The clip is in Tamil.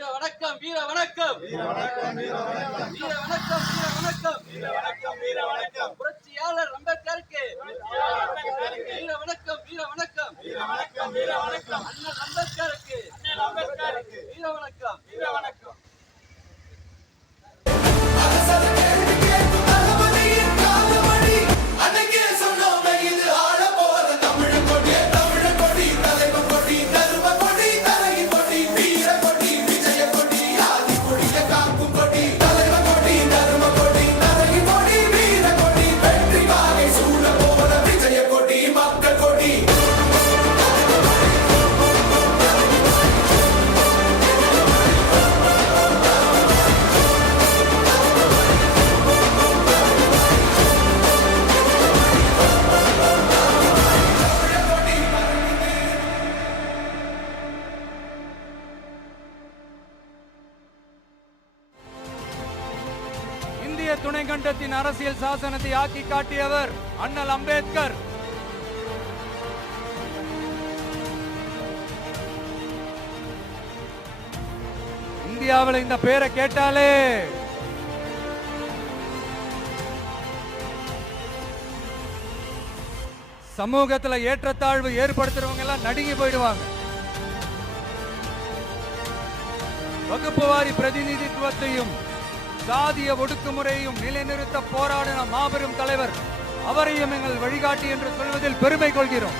வீர வணக்கம் வீர வணக்கம் வீர வணக்கம் வீர வணக்கம் வீர வணக்கம் வீர வணக்கம் வீர வணக்கம் வீர வணக்கம் புரட்சியாளர் அம்பேத்கருக்கு வீர வணக்கம் வீர வணக்கம் வீர வணக்கம் வீர வணக்கம் அண்ணல் அம்பேத்கருக்கு வீர வணக்கம் வீர வணக்கம். இந்திய துணைக்கண்டத்தின் அரசியல் சாசனத்தை ஆக்கி காட்டியவர் அண்ணல் அம்பேத்கர். இந்தியாவில் இந்த பேரை கேட்டாலே சமூகத்துல ஏற்றத்தாழ்வு ஏற்படுத்துறவங்க எல்லாம் நடுங்கி போயிடுவாங்க. வகுப்புவாரி பிரதிநிதித்துவத்தையும் சாதிய ஒடுக்குமுறையையும் நிலைநிறுத்த போராடின மாபெரும் தலைவர். அவரையும் எங்கள் வழிகாட்டி என்று சொல்வதில் பெருமை கொள்கிறோம்.